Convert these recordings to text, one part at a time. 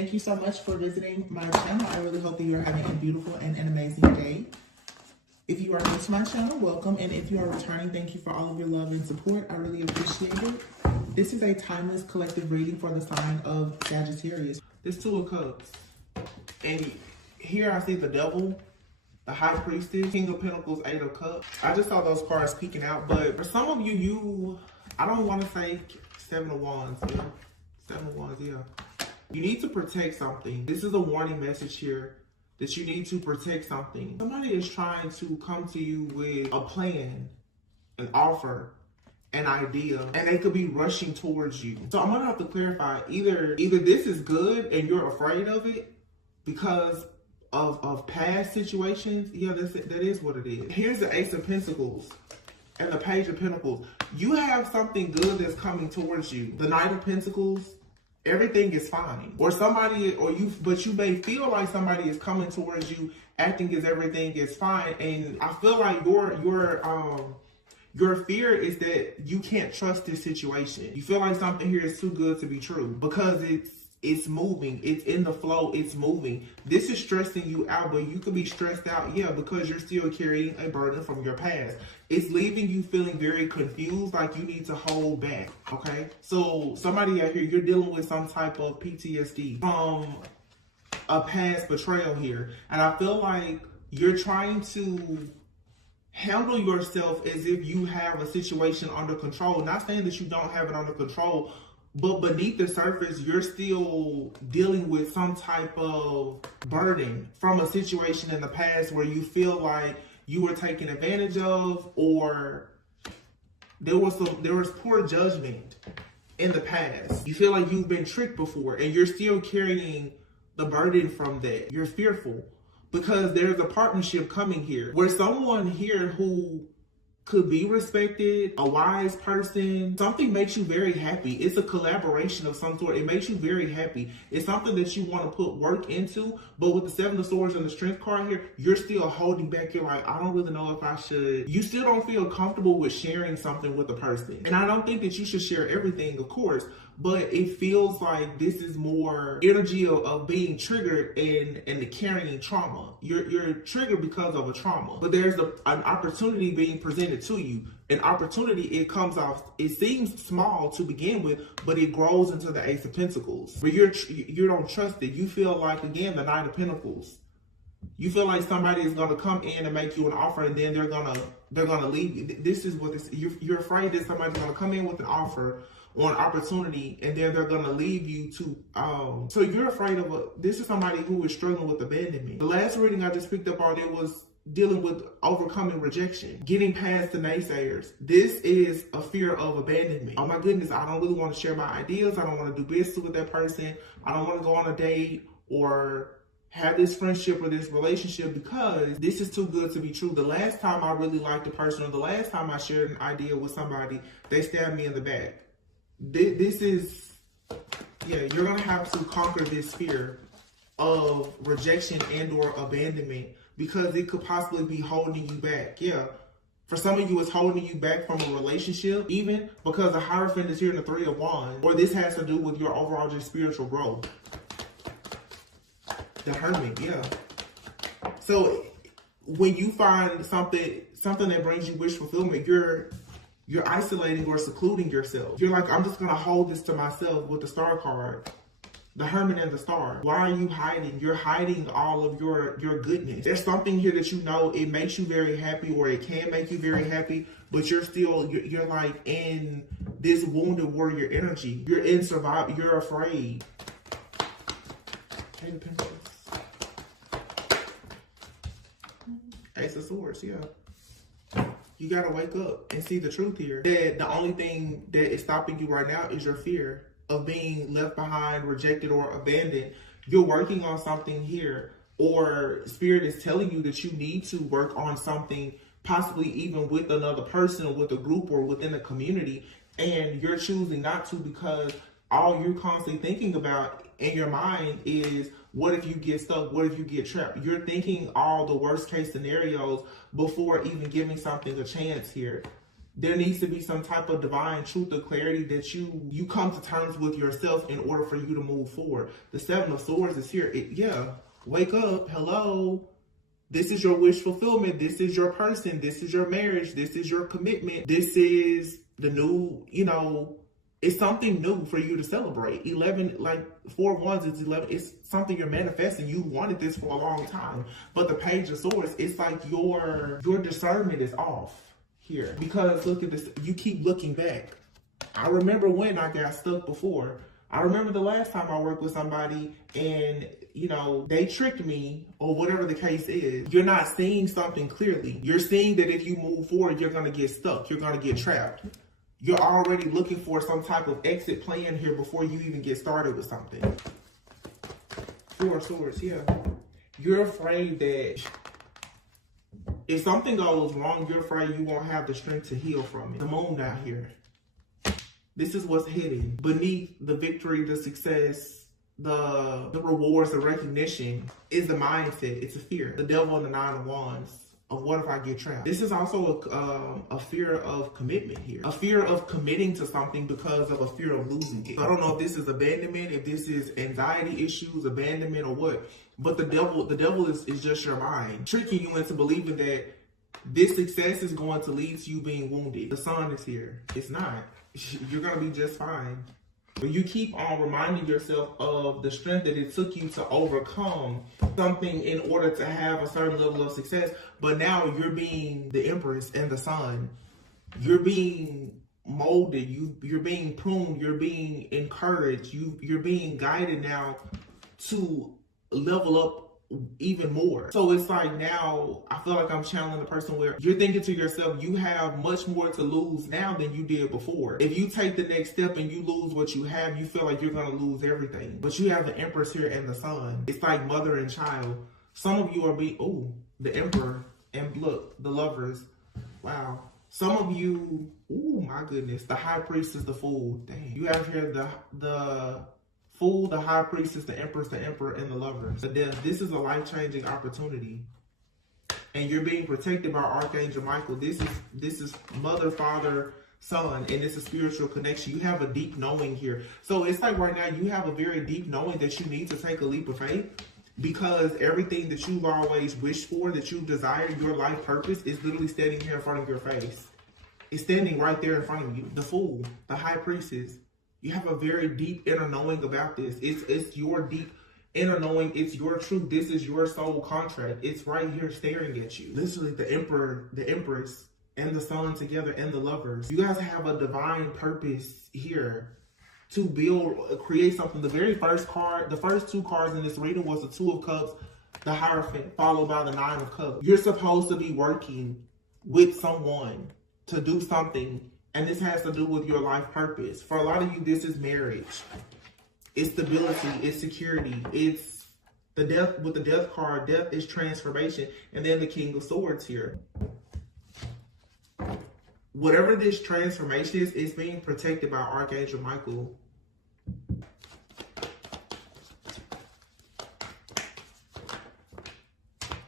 Thank you so much for visiting my channel. I really hope that you're having a beautiful and an amazing day. If you are new to my channel, welcome. And if you are returning, thank you for all of your love and support. I really appreciate it. This is a timeless collective reading for the sign of Sagittarius. This Two of Cups. And here I see the Devil, the High Priestess, King of Pentacles, Eight of Cups. I just saw those cards peeking out, but for some of you, I don't want to say Seven of Wands. Yeah. Seven of Wands, yeah. You need to protect something. This is a warning message here that you need to protect something. Somebody is trying to come to you with a plan, an offer, an idea, and they could be rushing towards you. So I'm gonna have to clarify, either this is good and you're afraid of it because of past situations. Yeah, that is what it is. Here's the Ace of Pentacles and the Page of Pentacles. You have something good that's coming towards you. The Knight of Pentacles, everything is fine. Or somebody, but you may feel like somebody is coming towards you acting as everything is fine. And I feel like your fear is that you can't trust this situation. You feel like something here is too good to be true because it's moving. It's in the flow. It's moving. This is stressing you out, but you could be stressed out, yeah, because you're still carrying a burden from your past. It's leaving you feeling very confused, like you need to hold back, okay? So somebody out here, you're dealing with some type of PTSD from a past betrayal here. And I feel like you're trying to handle yourself as if you have a situation under control. Not saying that you don't have it under control, but beneath the surface, you're still dealing with some type of burden from a situation in the past where you feel like you were taken advantage of, or there was poor judgment in the past. You feel like you've been tricked before and you're still carrying the burden from that. You're fearful because there's a partnership coming here where someone here who could be respected, a wise person, something makes you very happy. It's a collaboration of some sort. It makes you very happy. It's something that you want to put work into, but with the Seven of Swords and the Strength card here, you're still holding back. You're like, I don't really know if I should. You still don't feel comfortable with sharing something with a person. And I don't think that you should share everything, of course, but it feels like this is more energy of being triggered and the carrying trauma. You're triggered because of a trauma, but there's an opportunity being presented to you. An opportunity, it comes off, it seems small to begin with, but it grows into the Ace of Pentacles. But you don't trust it. You feel like, again, the Knight of Pentacles. You feel like somebody is gonna come in and make you an offer, and then they're gonna leave you. This is what this. You're afraid that somebody's gonna come in with an offer or an opportunity, and then they're gonna leave you to. So you're afraid of this is somebody who is struggling with abandonment. The last reading I just picked up on, it was dealing with overcoming rejection, getting past the naysayers. This is a fear of abandonment. Oh my goodness, I don't really want to share my ideas. I don't want to do business with that person. I don't want to go on a date or have this friendship or this relationship because this is too good to be true. The last time I really liked a person, or the last time I shared an idea with somebody, they stabbed me in the back. This is, yeah, you're going to have to conquer this fear of rejection and or abandonment because it could possibly be holding you back. Yeah. For some of you, it's holding you back from a relationship, even because the Hierophant is here in the Three of Wands, or this has to do with your overall just spiritual growth. The Hermit, yeah. So when you find something that brings you wish fulfillment, you're isolating or secluding yourself. You're like, I'm just gonna hold this to myself with the Star card. The Hermit and the Star. Why are you hiding? You're hiding all of your goodness. There's something here that you know it makes you very happy, or it can make you very happy, but you're still, you're like in this wounded warrior energy. You're in survival. You're afraid. Eight of Pentacles. Ace of Swords, yeah. You gotta wake up and see the truth here. That the only thing that is stopping you right now is your fear of being left behind, rejected, or abandoned. You're working on something here, or Spirit is telling you that you need to work on something, possibly even with another person or with a group or within a community, and you're choosing not to because all you're constantly thinking about in your mind is, what if you get stuck? What if you get trapped? You're thinking all the worst case scenarios before even giving something a chance here. There needs to be some type of divine truth or clarity that you come to terms with yourself in order for you to move forward. The Seven of Swords is here. Wake up. Hello. This is your wish fulfillment. This is your person. This is your marriage. This is your commitment. This is the new, it's something new for you to celebrate. 11, like 4 of Wands is 11. It's something you're manifesting. You wanted this for a long time. But the Page of Swords, it's like your discernment is off here. Because look at this, you keep looking back. I remember when I got stuck before. I remember the last time I worked with somebody and, they tricked me or whatever the case is. You're not seeing something clearly. You're seeing that if you move forward, you're going to get stuck. You're going to get trapped. You're already looking for some type of exit plan here before you even get started with something. 4 of Swords, yeah. You're afraid that if something goes wrong, you're afraid you won't have the strength to heal from it. The Moon down here. This is what's hidden. Beneath the victory, the success, the rewards, the recognition is the mindset. It's a fear. The Devil and the 9 of Wands. Of what if I get trapped? This is also a fear of commitment here. A fear of committing to something because of a fear of losing it. I don't know if this is abandonment, if this is anxiety issues, abandonment, or what. But the devil is just your mind, tricking you into believing that this success is going to lead to you being wounded. The Sun is here. It's not. You're going to be just fine. But you keep on reminding yourself of the strength that it took you to overcome something in order to have a certain level of success. But now you're being the Empress and the Sun. You're being molded. You're being pruned. You're being encouraged. You're being guided now to level up even more. So it's like now I feel like I'm channeling the person where you're thinking to yourself, you have much more to lose now than you did before. If you take the next step and you lose what you have, you feel like you're going to lose everything. But you have the Empress here and the Sun. It's like mother and child. Some of you are the Emperor, and look, the Lovers. Wow. Some of you, my goodness, the High Priestess, the Fool. Dang. You have here the Fool, the High Priestess, the Empress, the Emperor, and the Lovers. The Death. This is a life-changing opportunity. And you're being protected by Archangel Michael. This is mother, father, son, and it's a spiritual connection. You have a deep knowing here. So it's like right now you have a very deep knowing that you need to take a leap of faith, because everything that you've always wished for, that you've desired, your life purpose, is literally standing here in front of your face. It's standing right there in front of you. The Fool, the High Priestess. You have a very deep inner knowing about this. It's your deep inner knowing. It's your truth. This is your soul contract. It's right here staring at you. Literally the Emperor, the Empress, and the Sun together, and the Lovers. You guys have a divine purpose here to create something. The very first card, the first 2 cards in this reading was the 2 of Cups, the Hierophant, followed by the 9 of Cups. You're supposed to be working with someone to do something. And this has to do with your life purpose. For a lot of you, this is marriage. It's stability. It's security. It's the Death. With the Death card, death is transformation. And then the King of Swords here. Whatever this transformation is being protected by Archangel Michael.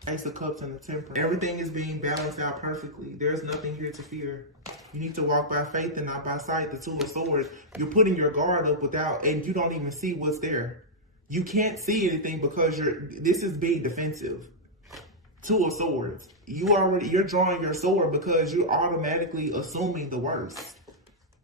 Ace of Cups and the Temperance. Everything is being balanced out perfectly. There's nothing here to fear. You need to walk by faith and not by sight. The 2 of Swords. You're putting your guard up and you don't even see what's there. You can't see anything because this is being defensive. 2 of Swords. You're drawing your sword because you're automatically assuming the worst.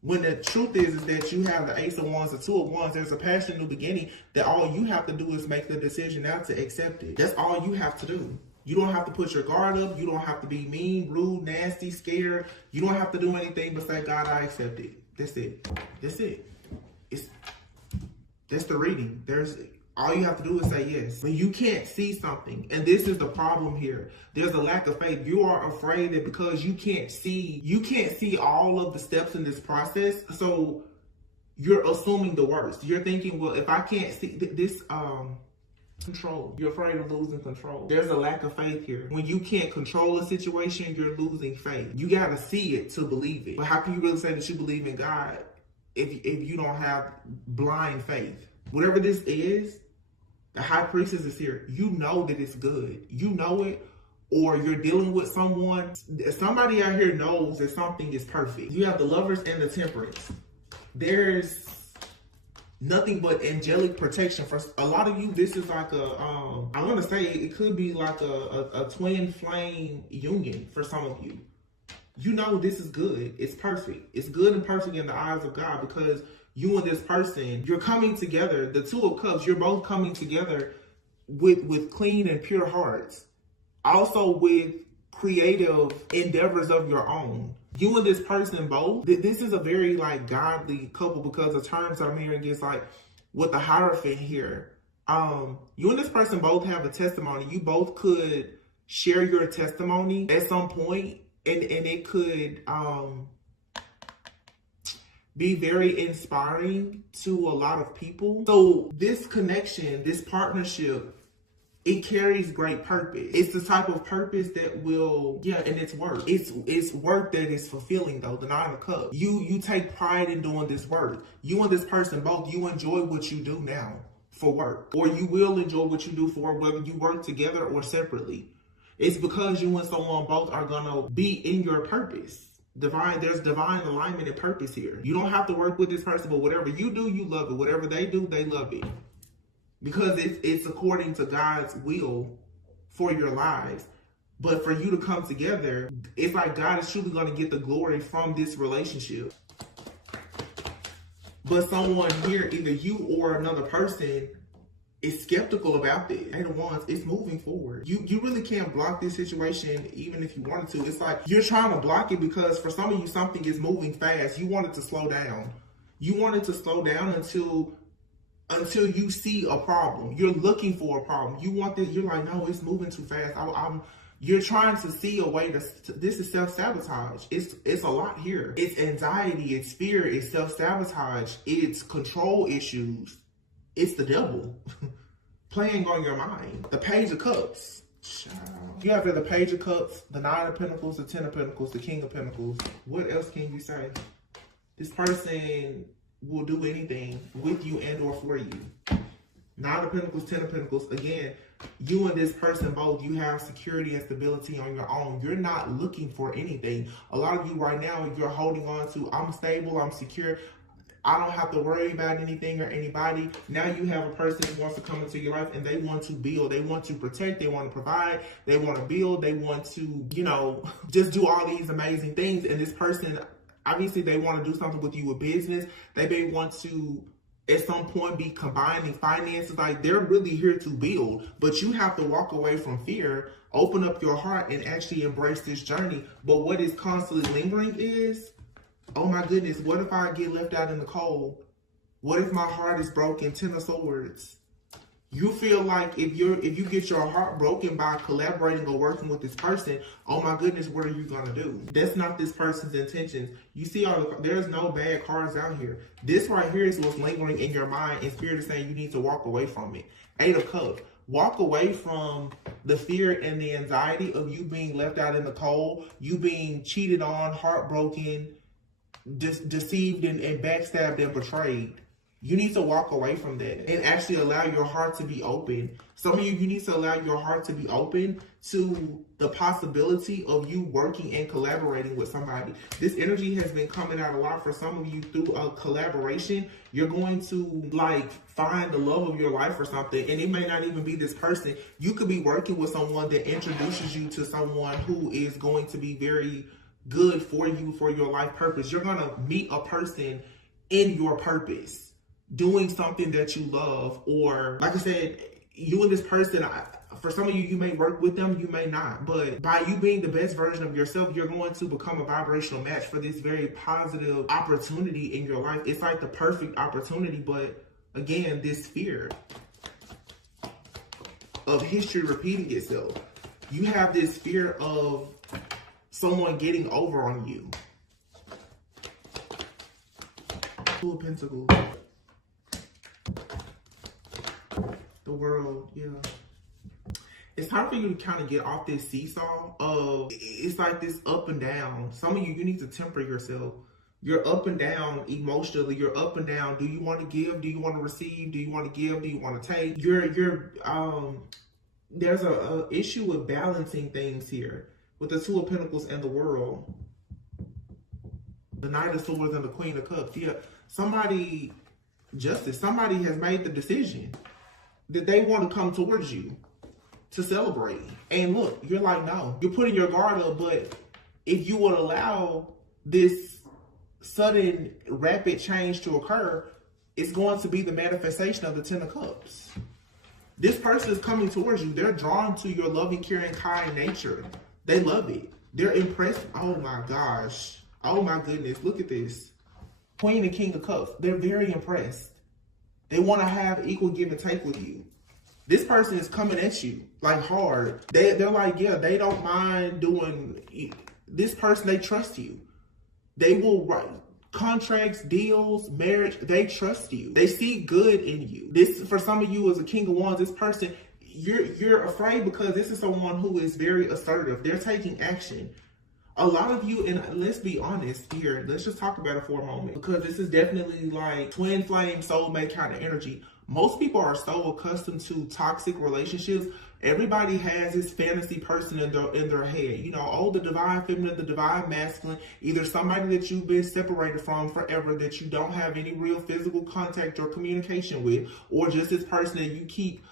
When the truth is that you have the Ace of Wands, the 2 of Wands, there's a passion new beginning that all you have to do is make the decision now to accept it. That's all you have to do. You don't have to put your guard up. You don't have to be mean, rude, nasty, scared. You don't have to do anything but say, God, I accept it. That's it. That's it. That's the reading. All you have to do is say yes. When you can't see something, and this is the problem here, there's a lack of faith. You are afraid that because you can't see all of the steps in this process, so you're assuming the worst. You're thinking, well, if I can't see this, control. You're afraid of losing control. There's a lack of faith here. When you can't control a situation, you're losing faith. You got to see it to believe it. But how can you really say that you believe in God if you don't have blind faith? Whatever this is, the High Priestess is here. You know that it's good. You know it, or you're dealing with someone, somebody out here knows that something is perfect. You have the Lovers and the Temperance. There's nothing but angelic protection. For a lot of you, this is like I want to say it could be like a twin flame union for some of you. You know this is good. It's perfect. It's good and perfect in the eyes of God, because you and this person, you're coming together. The Two of Cups, you're both coming together with clean and pure hearts. Also with creative endeavors of your own. You and this person both, this is a very like godly couple, because the terms I'm hearing is like with the Hierophant here. You and this person both have a testimony. You both could share your testimony at some point, and it could be very inspiring to a lot of people. So this connection, this partnership, it carries great purpose. It's the type of purpose that will, and it's work. It's work that is fulfilling though, the Nine of Cups. You take pride in doing this work. You and this person both, you enjoy what you do now for work, or you will enjoy what you do for work, whether you work together or separately. It's because you and someone both are gonna be in your purpose. There's divine alignment and purpose here. You don't have to work with this person, but whatever you do, you love it. Whatever they do, they love it. Because it's according to God's will for your lives. But for you to come together, it's like God is truly going to get the glory from this relationship. But someone here, either you or another person, is skeptical about this. Eight of Wands, it's moving forward. You really can't block this situation even if you wanted to. It's like you're trying to block it because for some of you, something is moving fast. You want it to slow down. You want it to slow down until you see a problem. You're looking for a problem. You want this, you're like, no, it's moving too fast. You're trying to see a way this is self-sabotage. It's a lot here. It's anxiety, it's fear, it's self-sabotage, it's control issues. It's the devil playing on your mind. The Page of Cups. You have the Page of Cups, the Nine of Pentacles, the Ten of Pentacles, the King of Pentacles. What else can you say? This person will do anything with you and or for you. Nine of Pentacles, Ten of Pentacles. Again, you and this person both, you have security and stability on your own. You're not looking for anything. A lot of you right now, you're holding on to, I'm stable, I'm secure, I don't have to worry about anything or anybody. Now you have a person who wants to come into your life and they want to build, they want to protect, they want to provide, they want to build, they want to, just do all these amazing things. And this person, obviously they want to do something with you with business. They may want to, at some point, be combining finances. Like, they're really here to build, but you have to walk away from fear, open up your heart, and actually embrace this journey. But what is constantly lingering is, oh my goodness, what if I get left out in the cold? What if my heart is broken? Ten of Swords. You feel like if you get your heart broken by collaborating or working with this person, oh my goodness, what are you gonna do? That's not this person's intentions. You see, there's no bad cards out here. This right here is what's lingering in your mind, and Spirit is saying you need to walk away from it. Eight of Cups. Walk away from the fear and the anxiety of you being left out in the cold, you being cheated on, heartbroken, deceived and backstabbed and betrayed. You need to walk away from that and actually allow your heart to be open. Some of you need to allow your heart to be open to the possibility of you working and collaborating with somebody. This energy has been coming out a lot for some of you through a collaboration. You're going to find the love of your life or something, and it may not even be this person. You could be working with someone that introduces you to someone who is going to be very good for you, for your life purpose. You're going to meet a person in your purpose, doing something that you love, or like I said, you and this person, for some of you, you may work with them, you may not, but by you being the best version of yourself, you're going to become a vibrational match for this very positive opportunity in your life. It's like the perfect opportunity, but again, this fear of history repeating itself. You have this fear of someone getting over on you. Two of Pentacles. The World, yeah. It's time for you to kind of get off this seesaw of, it's like this up and down. Some of you need to temper yourself. You're up and down emotionally. You're up and down. Do you want to give? Do you want to receive? Do you want to give? Do you want to take? there's a issue with balancing things here with the Two of Pentacles and the World. The Knight of Swords and the Queen of Cups. Yeah, somebody has made the decision that they want to come towards you to celebrate. And look, you're like, no, you're putting your guard up, but if you would allow this sudden rapid change to occur, it's going to be the manifestation of the Ten of Cups. This person is coming towards you. They're drawn to your loving, caring, kind nature. They love it. They're impressed. Oh my gosh. Oh my goodness. Look at this. Queen and King of Cups. They're very impressed. They want to have equal give and take with you. This person is coming at you like hard. They're like, yeah, they don't mind doing this person. They trust you. They will write contracts, deals, marriage. They trust you. They see good in you. This, for some of you as a King of Wands, this person, you're afraid because this is someone who is very assertive. They're taking action. A lot of you, and let's be honest here, let's just talk about it for a moment, because this is definitely like twin flame, soulmate kind of energy. Most people are so accustomed to toxic relationships. Everybody has this fantasy person in their head. You know, oh, the divine feminine, the divine masculine, either somebody that you've been separated from forever, that you don't have any real physical contact or communication with, or just this person that you keep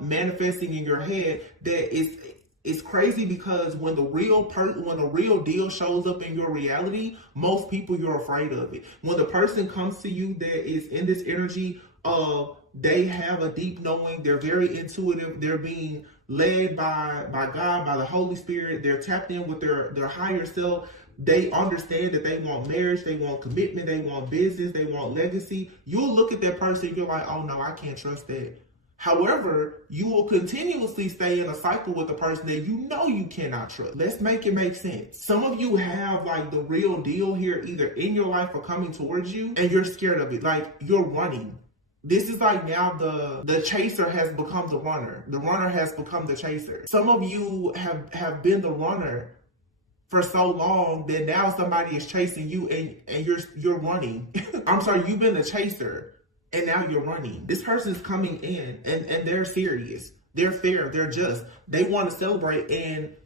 manifesting in your head. That it's crazy because when the real deal shows up in your reality, most people, you're afraid of it. When the person comes to you that is in this energy of, they have a deep knowing, they're very intuitive, they're being led by God, by the Holy Spirit, they're tapped in with their higher self. They understand that they want marriage, they want commitment, they want business, they want legacy. You'll look at that person, you're like, oh no, I can't trust that. However, you will continuously stay in a cycle with a person that you know you cannot trust. Let's make it make sense. Some of you have like the real deal here, either in your life or coming towards you, and you're scared of it. Like, you're running. This is like now the chaser has become the runner. The runner has become the chaser. Some of you have been the runner for so long that now somebody is chasing you and you're running. I'm sorry, you've been the chaser. And now you're running. This person is coming in and they're serious. They're fair. They're just. They want to celebrate. And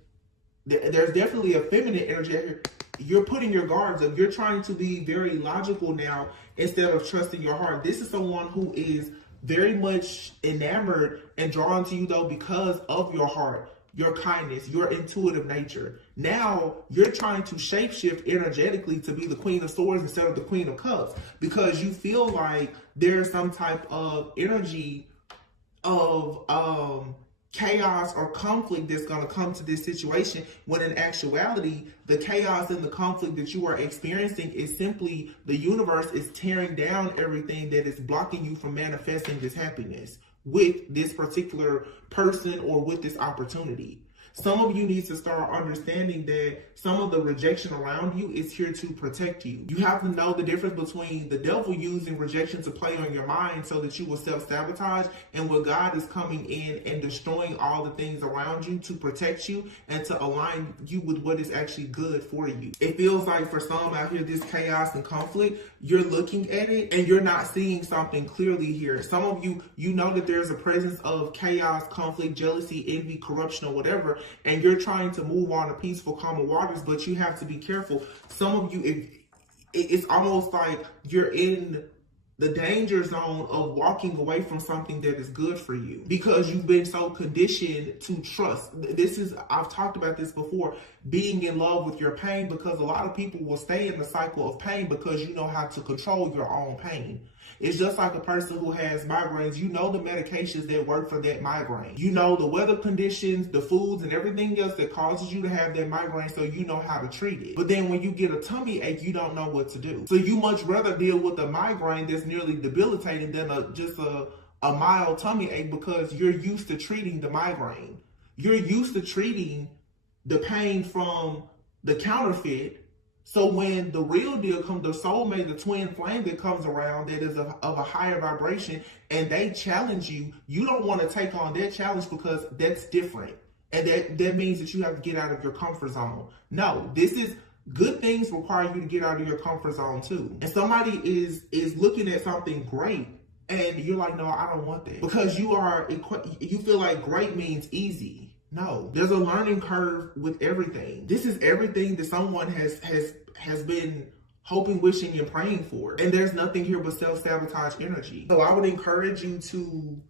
there's definitely a feminine energy out here. You're putting your guards up. You're trying to be very logical now instead of trusting your heart. This is someone who is very much enamored and drawn to you, though, because of your heart, your kindness, your intuitive nature. Now you're trying to shapeshift energetically to be the Queen of Swords instead of the Queen of Cups, because you feel like there's some type of energy of chaos or conflict that's going to come to this situation, when in actuality, the chaos and the conflict that you are experiencing is simply the universe is tearing down everything that is blocking you from manifesting this happiness with this particular person or with this opportunity. Some of you need to start understanding that some of the rejection around you is here to protect you. You have to know the difference between the devil using rejection to play on your mind so that you will self-sabotage, and when God is coming in and destroying all the things around you to protect you and to align you with what is actually good for you. It feels like for some out here, this chaos and conflict, you're looking at it and you're not seeing something clearly here. Some of you, you know that there's a presence of chaos, conflict, jealousy, envy, corruption, or whatever, and you're trying to move on to peaceful, calm waters, but you have to be careful. Some of you, it's almost like you're in the danger zone of walking away from something that is good for you because you've been so conditioned to trust. I've talked about this before, being in love with your pain, because a lot of people will stay in the cycle of pain because you know how to control your own pain. It's just like a person who has migraines. You know the medications that work for that migraine. You know the weather conditions, the foods, and everything else that causes you to have that migraine, so you know how to treat it. But then when you get a tummy ache, you don't know what to do. So you much rather deal with a migraine that's nearly debilitating than just a mild tummy ache, because you're used to treating the migraine. You're used to treating the pain from the counterfeit. So when the real deal comes, the soulmate, the twin flame that comes around that is of a higher vibration, and they challenge you, you don't want to take on that challenge because that's different. And that means that you have to get out of your comfort zone. No, this is good things require you to get out of your comfort zone too. And somebody is looking at something great And you're like, no, I don't want that. Because you feel like great means easy. No, there's a learning curve with everything. This is everything that someone has been hoping, wishing, and praying for. And there's nothing here but self-sabotage energy. So I would encourage you to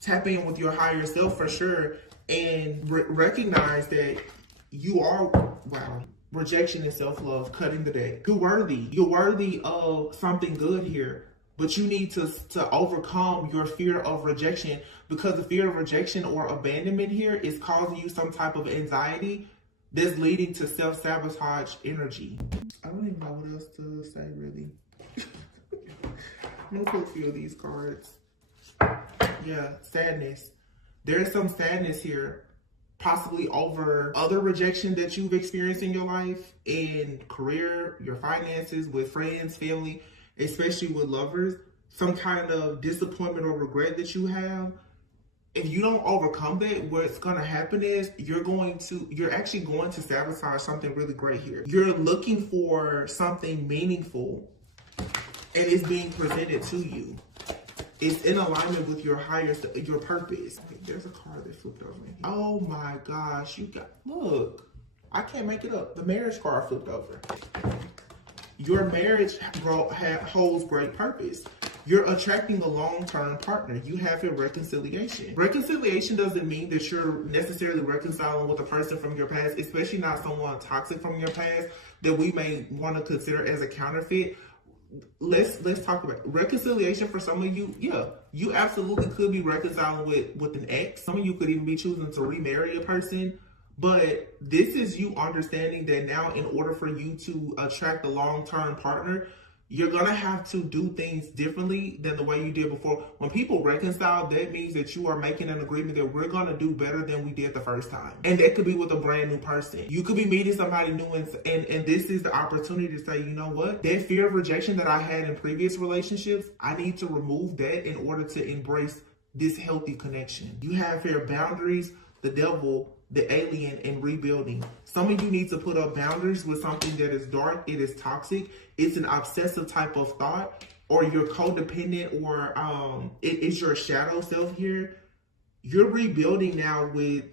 tap in with your higher self for sure and recognize that you are, wow, rejection and self-love, cutting the deck. You're worthy. You're worthy of something good here. But you need to overcome your fear of rejection, because the fear of rejection or abandonment here is causing you some type of anxiety that's leading to self-sabotage energy. I don't even know what else to say, really. I'm gonna pull a few of these cards. Yeah, sadness. There's some sadness here, possibly over other rejection that you've experienced in your life, in career, your finances, with friends, family, especially with lovers, some kind of disappointment or regret that you have. If you don't overcome that, what's going to happen is you're actually going to sabotage something really great here. You're looking for something meaningful and it's being presented to you. It's in alignment with your your purpose. There's a card that flipped over me. Oh my gosh, look, I can't make it up. The marriage card flipped over. Your marriage holds great purpose. You're attracting a long-term partner. You have your reconciliation. Reconciliation doesn't mean that you're necessarily reconciling with a person from your past, especially not someone toxic from your past that we may want to consider as a counterfeit. Let's talk about reconciliation. For some of you, yeah, you absolutely could be reconciling with an ex. Some of you could even be choosing to remarry a person. But this is you understanding that now, in order for you to attract a long-term partner, you're going to have to do things differently than the way you did before. When people reconcile, that means that you are making an agreement that we're going to do better than we did the first time. And that could be with a brand new person. You could be meeting somebody new, and this is the opportunity to say, you know what? That fear of rejection that I had in previous relationships, I need to remove that in order to embrace this healthy connection. You have here boundaries, the devil, the alien, and rebuilding. Some of you need to put up boundaries with something that is dark, it is toxic, it's an obsessive type of thought, or you're codependent, or it is your shadow self here. You're rebuilding now with,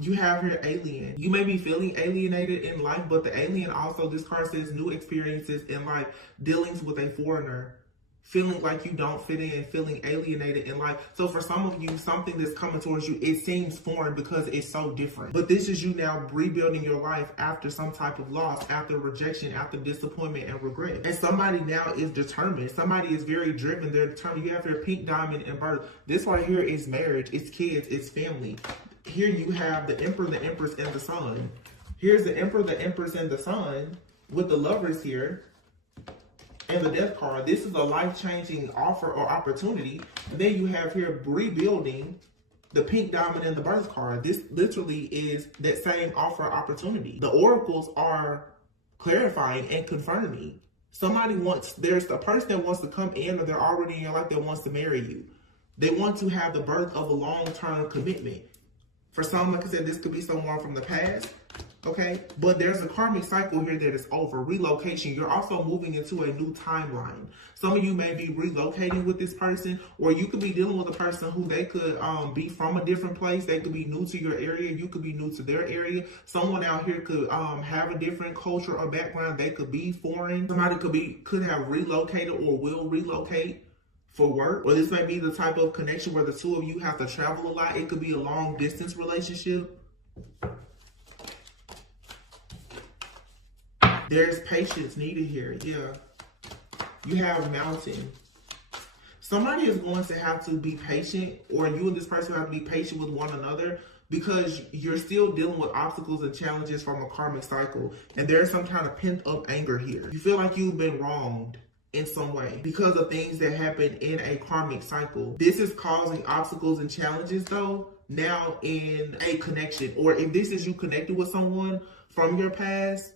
you have here alien. You may be feeling alienated in life, but the alien also, this card says new experiences in life, dealings with a foreigner, feeling like you don't fit in, feeling alienated in life. So for some of you, something that's coming towards you, it seems foreign because it's so different. But this is you now rebuilding your life after some type of loss, after rejection, after disappointment and regret. And somebody now is determined. Somebody is very driven. They're determined. You have your pink diamond in birth. This right here is marriage, it's kids, it's family. Here you have the Emperor, the Empress, and the Sun. Here's the Emperor, the Empress, and the Sun with the Lovers here. And the Death card. This is a life-changing offer or opportunity. And then you have here rebuilding, the pink diamond and the birth card. This literally is that same offer or opportunity. The oracles are clarifying and confirming. There's a person that wants to come in, or they're already in your life, that wants to marry you. They want to have the birth of a long-term commitment. For some, like I said, this could be someone from the past. Okay, but there's a karmic cycle here that is over. Relocation. You're also moving into a new timeline. Some of you may be relocating with this person, or you could be dealing with a person who they could be from a different place. They could be new to your area. You could be new to their area. Someone out here could have a different culture or background. They could be foreign. Somebody could have relocated or will relocate for work. Or this may be the type of connection where the two of you have to travel a lot. It could be a long distance relationship. There's patience needed here. Yeah. You have mountain. Somebody is going to have to be patient, or you and this person have to be patient with one another, because you're still dealing with obstacles and challenges from a karmic cycle. And there's some kind of pent up anger here. You feel like you've been wronged in some way because of things that happen in a karmic cycle. This is causing obstacles and challenges though now in a connection. Or if this is you connected with someone from your past,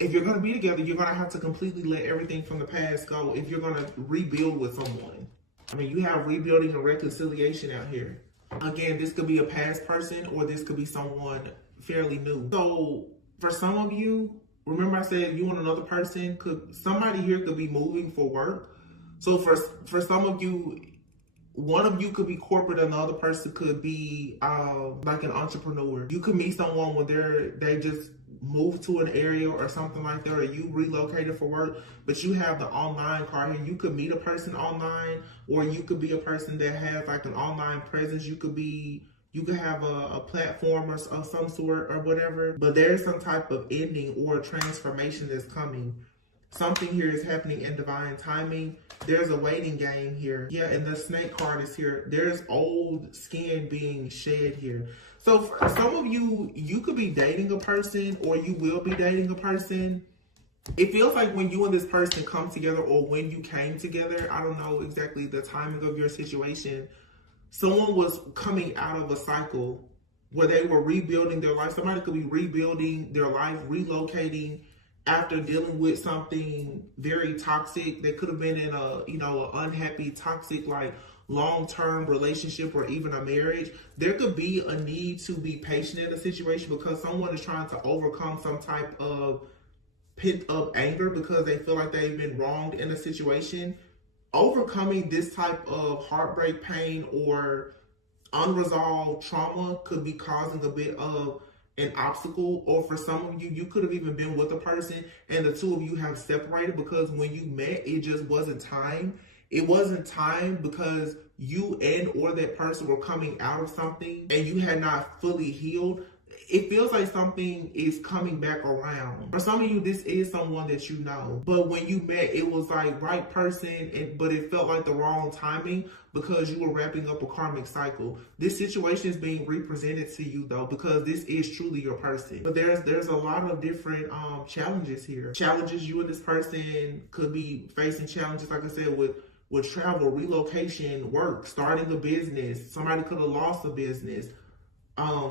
if you're going to be together, you're going to have to completely let everything from the past go if you're going to rebuild with someone. I mean, you have rebuilding and reconciliation out here. Again, this could be a past person, or this could be someone fairly new. So for some of you, remember I said you and another person somebody here could be moving for work. So for some of you, one of you could be corporate and the other person could be like an entrepreneur. You could meet someone when they just moved to an area or something like that, or you relocated for work, but you have the online card here. You could meet a person online, or you could be a person that has like an online presence. You could have a platform of some sort or whatever, but there's some type of ending or transformation that's coming. Something here is happening in divine timing. There's a waiting game here. Yeah, and the snake card is here. There's old skin being shed here. So for some of you, you could be dating a person, or you will be dating a person. It feels like when you and this person come together, or when you came together, I don't know exactly the timing of your situation, someone was coming out of a cycle where they were rebuilding their life. Somebody could be rebuilding their life, relocating after dealing with something very toxic. They could have been in an unhappy, toxic, like long-term relationship, or even a marriage. There could be a need to be patient in a situation because someone is trying to overcome some type of pent-up anger because they feel like they've been wronged in a situation. Overcoming this type of heartbreak, pain, or unresolved trauma could be causing a bit of an obstacle. Or for some of you, you could have even been with a person and the two of you have separated because when you met, it just wasn't time. It wasn't time because you and or that person were coming out of something and you had not fully healed. It feels like something is coming back around. For some of you, this is someone that you know. But when you met, it was like right person, but it felt like the wrong timing because you were wrapping up a karmic cycle. This situation is being represented to you though, because this is truly your person. But there's a lot of different challenges here. Challenges, you and this person could be facing challenges, like I said, with travel, relocation, work, starting a business. Somebody could have lost a business.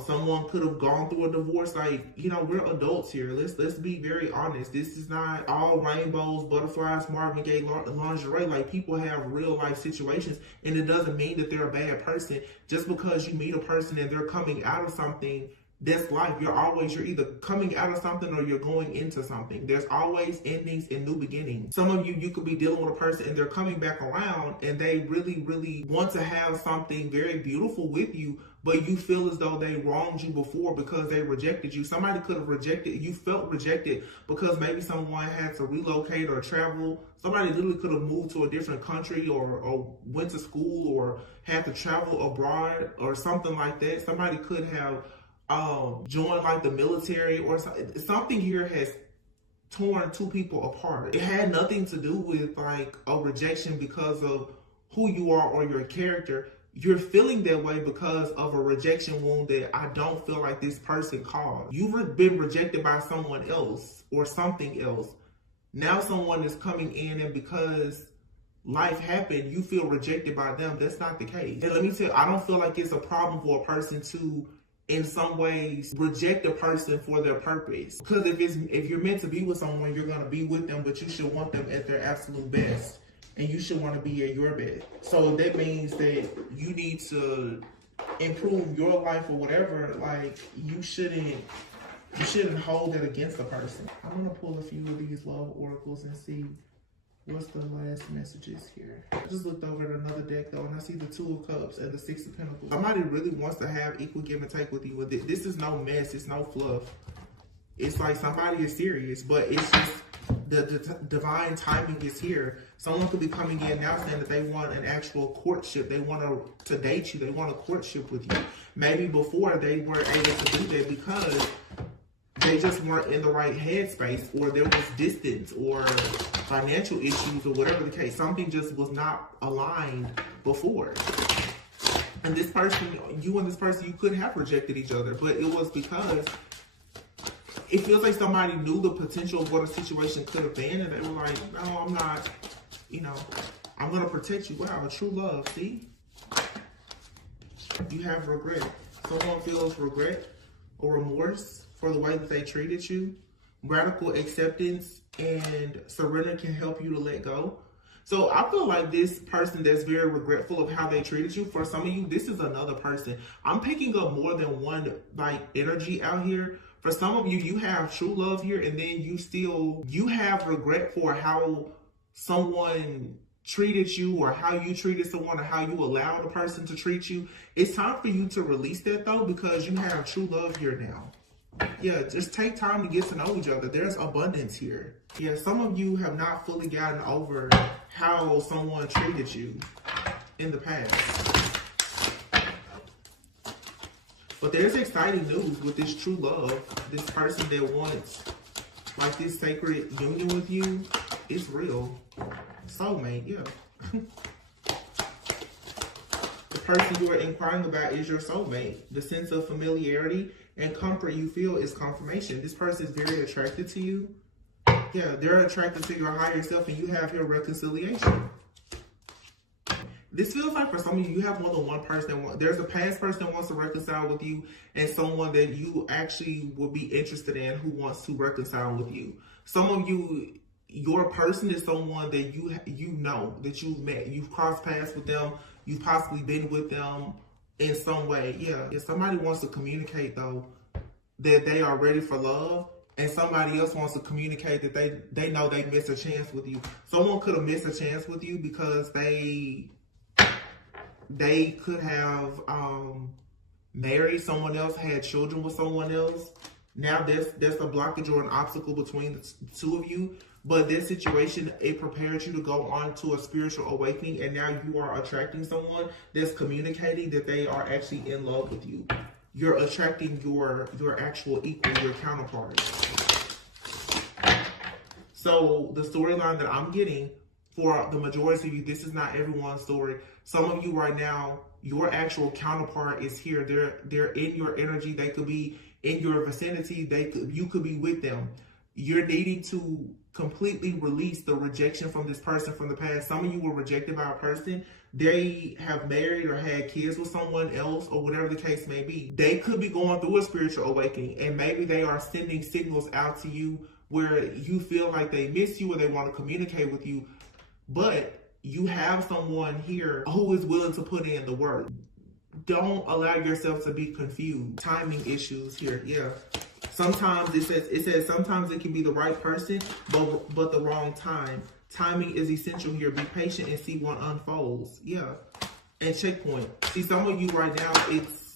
Someone could have gone through a divorce. Like, we're adults here. Let's be very honest. This is not all rainbows, butterflies, Marvin Gaye lingerie. Like, people have real life situations, and it doesn't mean that they're a bad person. Just because you meet a person and they're coming out of something, that's life. You're either coming out of something or you're going into something. There's always endings and new beginnings. Some of you could be dealing with a person and they're coming back around and they really, really want to have something very beautiful with you, but you feel as though they wronged you before because they rejected you. Somebody could have rejected you, felt rejected because maybe someone had to relocate or travel. Somebody literally could have moved to a different country or went to school or had to travel abroad or something like that. Somebody could have joined like the military or something here has torn two people apart. It had nothing to do with like a rejection because of who you are or your character. You're feeling that way because of a rejection wound that I don't feel like this person caused. You've been rejected by someone else or something else. Now someone is coming in, and because life happened, you feel rejected by them. That's not the case. And let me tell you, I don't feel like it's a problem for a person to, in some ways, reject a person for their purpose. Because if you're meant to be with someone, you're going to be with them, but you should want them at their absolute best. And you should want to be at your best. So that means that you need to improve your life or whatever. Like, you shouldn't hold that against the person. I'm going to pull a few of these love oracles and see what's the last messages here. I just looked over at another deck though, and I see the Two of Cups and the Six of Pentacles. Somebody really wants to have equal give and take with you. This is no mess. It's no fluff. It's like somebody is serious, but it's just the divine timing is here. Someone could be coming in now saying that they want an actual courtship. They want to date you. They want a courtship with you. Maybe before they weren't able to do that because they just weren't in the right headspace, or there was distance or financial issues or whatever the case. Something just was not aligned before. And this person, you and this person, you could have rejected each other, but it was because it feels like somebody knew the potential of what a situation could have been, and they were like, no, I'm not, I'm going to protect you. Wow, a true love, see? You have regret. Someone feels regret or remorse for the way that they treated you. Radical acceptance and surrender can help you to let go. So I feel like this person that's very regretful of how they treated you, for some of you, this is another person. I'm picking up more than one like energy out here. For some of you, you have true love here, and then you have regret for how someone treated you, or how you treated someone, or how you allowed a person to treat you. It's time for you to release that though, because you have true love here now. Yeah, just take time to get to know each other. There's abundance here. Yeah, some of you have not fully gotten over how someone treated you in the past. But there's exciting news with this true love. This person that wants like this sacred union with you is real. Soulmate, yeah. The person you are inquiring about is your soulmate. The sense of familiarity and comfort you feel is confirmation. This person is very attracted to you. Yeah, they're attracted to your higher self, and you have your reconciliation. This feels like for some of you, you have more than one person. There's a past person that wants to reconcile with you, and someone that you actually will be interested in who wants to reconcile with you. Some of you, your person is someone that you know, that you've met. You've crossed paths with them. You've possibly been with them in some way. Yeah. If somebody wants to communicate, though, that they are ready for love, and somebody else wants to communicate that they know they missed a chance with you. Someone could have missed a chance with you because they could have married someone else, had children with someone else. Now there's a blockage or an obstacle between the two of you. But this situation, it prepared you to go on to a spiritual awakening, and now you are attracting someone that's communicating that they are actually in love with you. You're attracting your actual equal, your counterpart. So the storyline that I'm getting for the majority of you, this is not everyone's story. Some of you right now, your actual counterpart is here. They're in your energy. They could be in your vicinity. You could be with them. You're needing to completely release the rejection from this person from the past. Some of you were rejected by a person. They have married or had kids with someone else, or whatever the case may be. They could be going through a spiritual awakening, and maybe they are sending signals out to you where you feel like they miss you or they want to communicate with you. But you have someone here who is willing to put in the work. Don't allow yourself to be confused. Timing issues here, yeah. Sometimes it says sometimes it can be the right person, but the wrong time. Timing is essential here. Be patient and see what unfolds. Yeah. And checkpoint. See, some of you right now, it's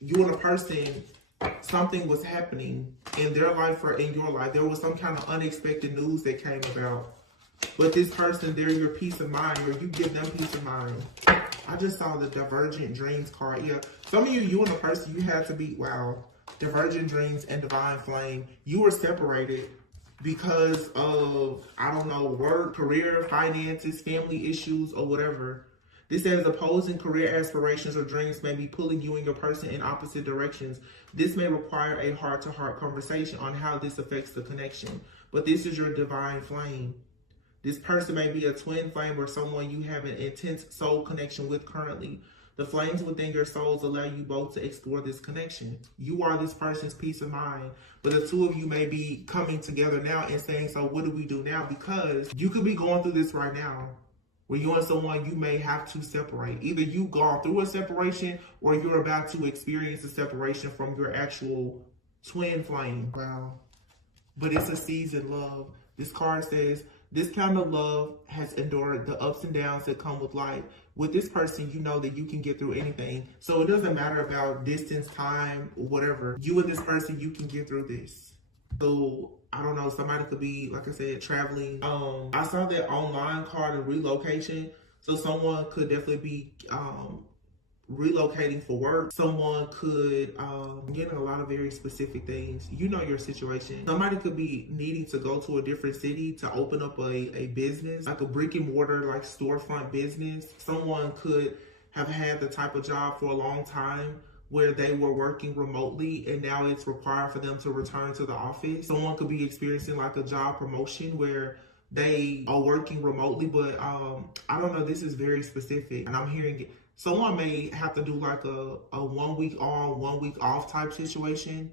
you and a person, something was happening in their life or in your life. There was some kind of unexpected news that came about. But this person, they're your peace of mind, or you give them peace of mind. I just saw the divergent dreams card. Yeah. Some of you and a person, you had to be, wow. Divergent dreams and divine flame. You were separated because of, I don't know, work, career, finances, family issues, or whatever. This says opposing career aspirations or dreams may be pulling you and your person in opposite directions. This may require a heart-to-heart conversation on how this affects the connection. But this is your divine flame. This person may be a twin flame or someone you have an intense soul connection with currently. The flames within your souls allow you both to explore this connection. You are this person's peace of mind, but the two of you may be coming together now and saying, so what do we do now? Because you could be going through this right now, where you and someone, you may have to separate. Either you've gone through a separation, or you're about to experience a separation from your actual twin flame. Wow. But it's a seasoned love. This card says, this kind of love has endured the ups and downs that come with life. With this person, you know that you can get through anything. So it doesn't matter about distance, time, or whatever. You and this person, you can get through this. So, I don't know, somebody could be, like I said, traveling. I saw that online card and relocation. So someone could definitely be relocating for work. Someone could get a lot of very specific things. You know your situation. Somebody could be needing to go to a different city to open up a business, like a brick and mortar, like storefront business. Someone could have had the type of job for a long time where they were working remotely, and now it's required for them to return to the office. Someone could be experiencing like a job promotion where they are working remotely, but I don't know, this is very specific, and I'm hearing it. Someone may have to do like a 1 week on, 1 week off type situation,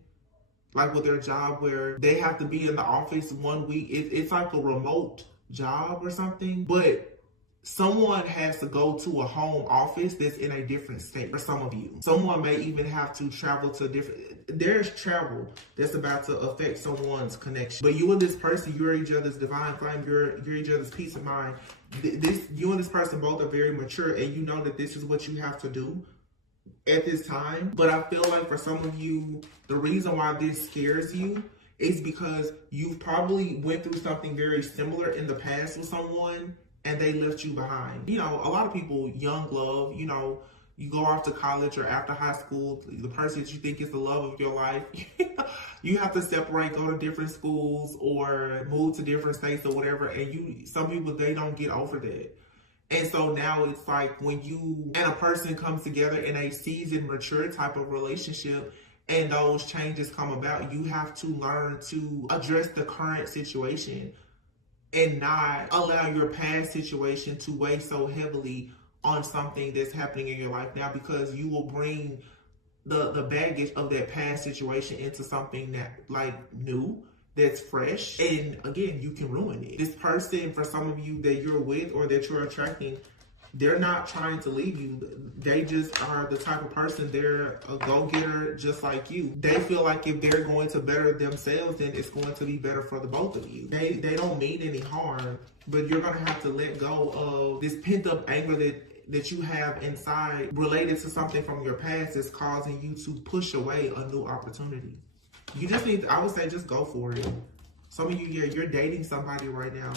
like with their job where they have to be in the office 1 week. It's like a remote job or something, but someone has to go to a home office that's in a different state for some of you. Someone may even have to travel to there's travel that's about to affect someone's connection. But you and this person, you're each other's divine flame, you're each other's peace of mind. You and this person both are very mature, and you know that this is what you have to do at this time. But I feel like for some of you, the reason why this scares you is because you've probably went through something very similar in the past with someone and they left you behind. You know, a lot of people, young love, you know, you go off to college or after high school, the person that you think is the love of your life, you have to separate, go to different schools or move to different states or whatever. And some people, they don't get over that. And so now it's like when you and a person comes together in a seasoned, mature type of relationship and those changes come about, you have to learn to address the current situation and not allow your past situation to weigh so heavily on something that's happening in your life now, because you will bring the baggage of that past situation into something that like new, that's fresh, and again, you can ruin it. This person, for some of you that you're with or that you're attracting, they're not trying to leave you. They just are the type of person, they're a go-getter just like you. They feel like if they're going to better themselves, then it's going to be better for the both of you. They don't mean any harm, but you're gonna have to let go of this pent-up anger that you have inside related to something from your past that's causing you to push away a new opportunity. You just need to, I would say, just go for it. Some of you, yeah, you're dating somebody right now